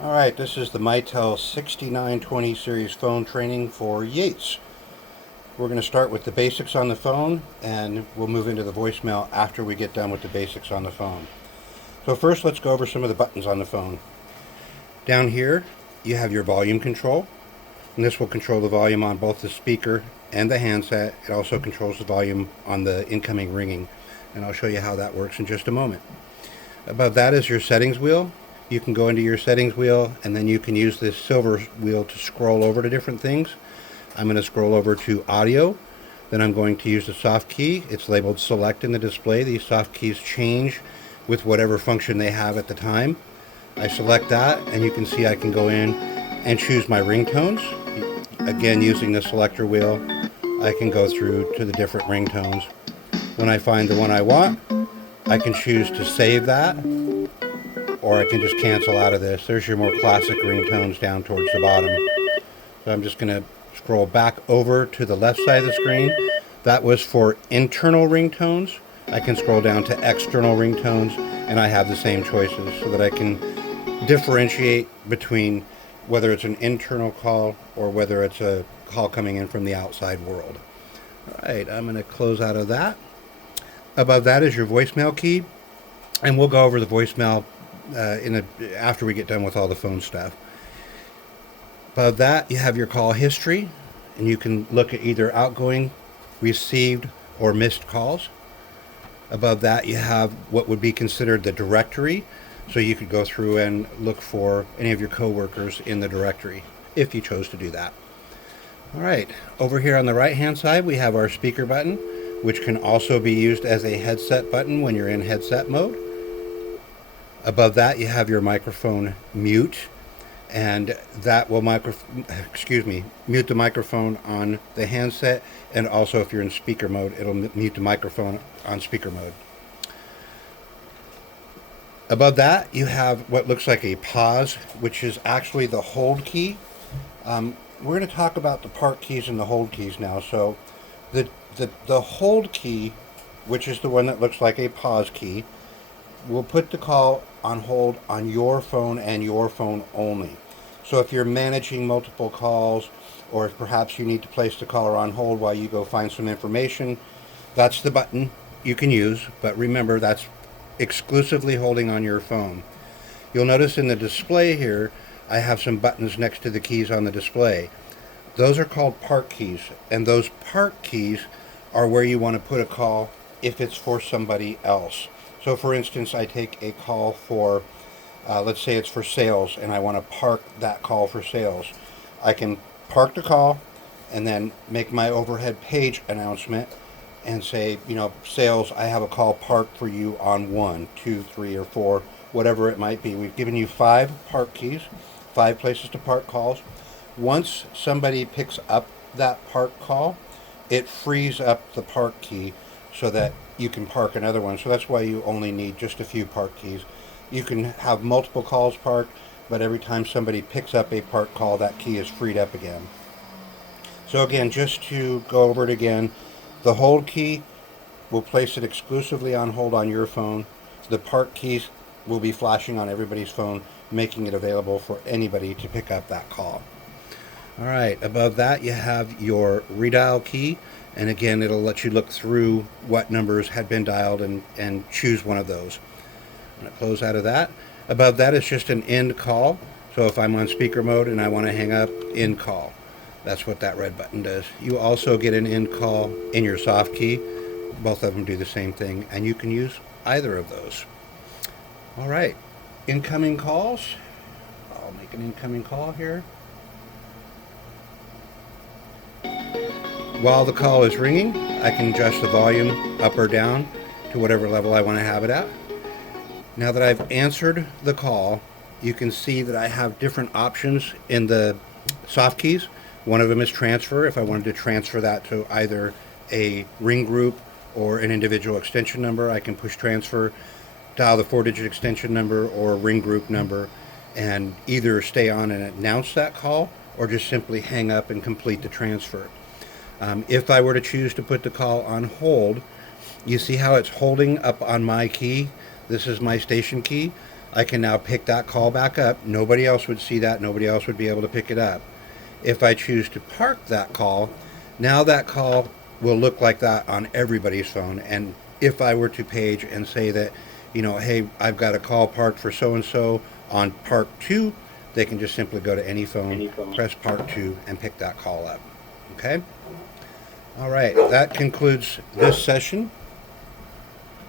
Alright, this is the Mitel 6920 series phone training for Yates. We're going to start with the basics on the phone and we'll move into the voicemail after we get done with the basics on the phone. So first let's go over some of the buttons on the phone. Down here you have your volume control, and this will control the volume on both the speaker and the handset. It also controls the volume on the incoming ringing, and I'll show you how that works in just a moment. Above that is your settings wheel. You can go into your settings wheel and then you can use this silver wheel to scroll over to different things. I'm going to scroll over to audio. Then I'm going to use the soft key. It's labeled select in the display. These soft keys change with whatever function they have at the time. I select that and you can see I can go in and choose my ringtones. Again, using the selector wheel, I can go through to the different ringtones. When I find the one I want, I can choose to save that, or I can just cancel out of this. There's your more classic ringtones down towards the bottom. So I'm just going to scroll back over to the left side of the screen. That was for internal ringtones. I can scroll down to external ringtones, and I have the same choices so that I can differentiate between whether it's an internal call or whether it's a call coming in from the outside world. All right, I'm going to close out of that. Above that is your voicemail key, and we'll go over the voicemail after we get done with all the phone stuff. Above that, you have your call history, and you can look at either outgoing, received, or missed calls. Above that, you have what would be considered the directory, so you could go through and look for any of your coworkers in the directory if you chose to do that. All right, over here on the right-hand side, we have our speaker button, which can also be used as a headset button when you're in headset mode. Above that, you have your microphone mute, and that will mute the microphone on the handset, and also if you're in speaker mode, it'll mute the microphone on speaker mode. Above that, you have what looks like a pause, which is actually the hold key. We're going to talk about the part keys and the hold keys now. So the hold key, which is the one that looks like a pause key, will put the call on hold on your phone and your phone only. So if you're managing multiple calls, or if perhaps you need to place the caller on hold while you go find some information, that's the button you can use. But remember, that's exclusively holding on your phone. You'll notice in the display here, I have some buttons next to the keys on the display. Those are called part keys, and those part keys are where you want to put a call if it's for somebody else. So for instance, I take a call for, let's say it's for sales, and I want to park that call for sales. I can park the call and then make my overhead page announcement and say, sales, I have a call parked for you on 1, 2, 3, or 4, whatever it might be. We've given you 5 park keys, 5 places to park calls. Once somebody picks up that park call, it frees up the park key so that you can park another one. So that's why you only need just a few park keys. You can have multiple calls parked, but every time somebody picks up a park call, that key is freed up again. So again, just to go over it again, the hold key will place it exclusively on hold on your phone. The park keys will be flashing on everybody's phone, making it available for anybody to pick up that call. All right, above that you have your redial key, and again it'll let you look through what numbers had been dialed and choose one of those. I'm going to close out of that. Above that is just an end call, so if I'm on speaker mode and I want to hang up, end call. That's what that red button does. You also get an end call in your soft key. Both of them do the same thing, and you can use either of those. All right, incoming calls. I'll make an incoming call here. While the call is ringing, I can adjust the volume up or down to whatever level I want to have it at. Now that I've answered the call, you can see that I have different options in the soft keys. One of them is transfer. If I wanted to transfer that to either a ring group or an individual extension number, I can push transfer, dial the 4-digit extension number or ring group number, and either stay on and announce that call or just simply hang up and complete the transfer. If I were to choose to put the call on hold, you see how it's holding up on my key. This is my station key. I can now pick that call back up. Nobody else would see that. Nobody else would be able to pick it up. If I choose to park that call, now that call will look like that on everybody's phone. And if I were to page and say that, hey, I've got a call parked for so and so on park 2, they can just simply go to any phone, press park 2, and pick that call up. Okay? All right, that concludes this session.